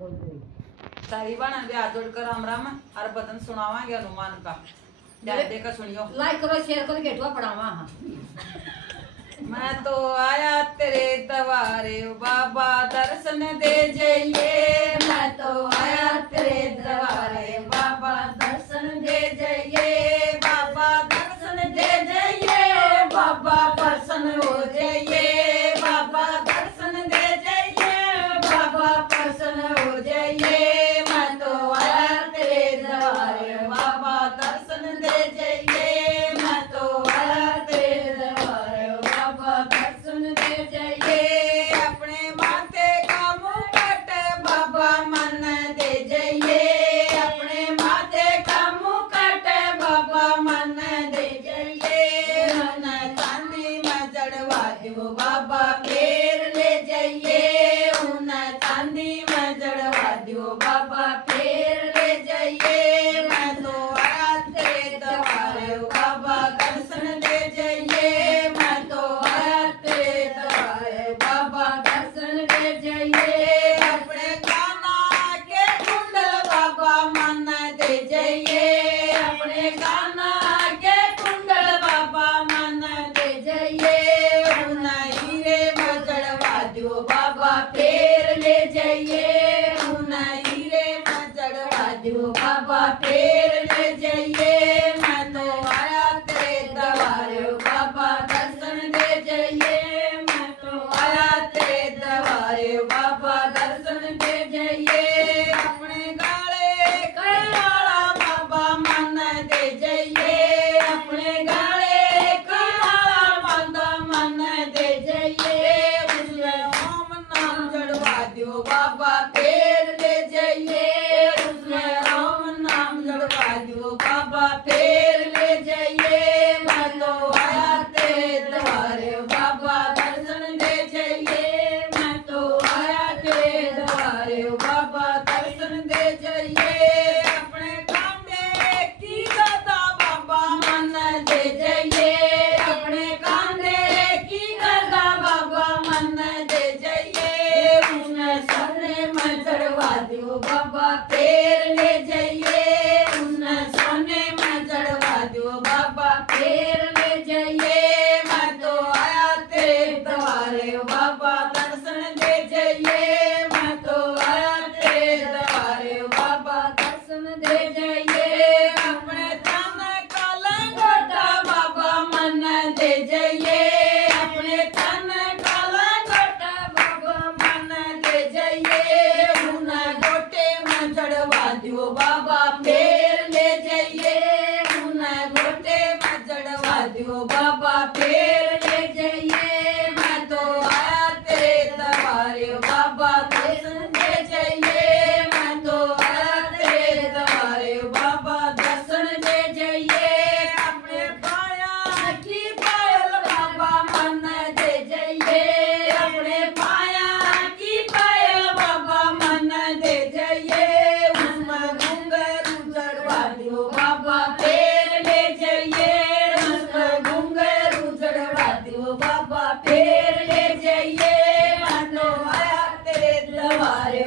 सारी बहन के हाथ जोड़कर राम राम और बदन सुनावांगे हनुमान का ध्यान देकर सुनियो। लाइक करो शेयर करो गेटवा पढ़ावा। हाँ मैं तो आया तेरे दवारे बाबा दर्शन दे जाइए। मैं तो आया तेरे दवारे बाबा दर्शन दे जाइए। बाबा दर्शन दे जाइए। बाबा प्रसन्न हो जाइए। बाबा दर्शन दे जाइए। बाबा प्रसन्न हो जाइए। मैं तो आया तेरे दवारे बाबा दर्शन दे जाइए। मैं तो आया तेरे दवारे बाबा दर्शन दे जाइए। अपने माथे का मुकुट बाबा मन दे जाइए। अपने माथे का मुकुट बाबा मन दे जाइए। मन चांदी में जड़वा दो बाबा फेर ले जाइए। उन चांदी में जड़वा दो बाबा फेर ले जाइए। मैं तो आया तेरे दवारे बाबा दर्शन दे जाइए। मैं तो आया तेरे दवारे बाबा दर्शन दे जाइए। अपने काना के कुंडल बाबा मन दे जाइए। अपने काना के कुंडल बाबा मन दे जाइए। उन हीरे में जड़वा दो बाबा फेर ले जाइए। उन हीरे में जड़वा दो बाबा फेर ले जाइए। मैं तो आया तेरे दवारे बाबा दर्शन दे जाइए। मैं तो आया तेरे दवारे बाबा दर्शन दे जाइए। अपने गाले कड़ाला बाबा मन दे जाइए। अपने गाले कड़ाला बाबा मन दे जाइए। उसमें ओम नाम जड़वा दो बाबा फेर ले जाइए। उसमें ओम नाम जड़वा दो बाबा फेर ले जाइए। मैं तो आया तेरे दवारे बाबा दर्शन दे जाइए। मैं तो आया तेरे दवारे बाबा दर्शन दे जाइए। अपने कांधे की गदा बाबा मन दे जाइए। अपने कांधे की गदा बाबा मन दे जाइए। उसमें सोने में जड़वा दो बाबा फेर ले जाइए। उसमें सोने में जड़वा दो बाबा फेर ले जाइए। मैं तो आया तेरे दवारे बाबा दर्शन दे जाइए। मैं तो आया तेरे दवारे बाबा दर्शन दे जाइए। अपने तन का लंगोटा बाबा मन दे जाइए। अपने तन का लंगोटा बाबा मन दे जाइए। उन गोटे में जड़वा दो बाबा फेर ले जाइए। उन गोटे में जड़वा दो बाबा फेर ले जाइए। मैं तो आया तेरे दवारे बाबा दर्शन दे जाइए। मैं तो आया तेरे दवारे बाबा दर्शन दे जाइए। अपने पाया की पायल बाबा मन दे जाइए। अपने पाया की पायल बाबा मन दे जाइए। उसमें घुंघरू जड़वा दो बाबा फेर ले जाइए। उसमें घुंघरू जड़वा दो बाबा फेर ले जाइए। मैं तो आया तेरे दवारे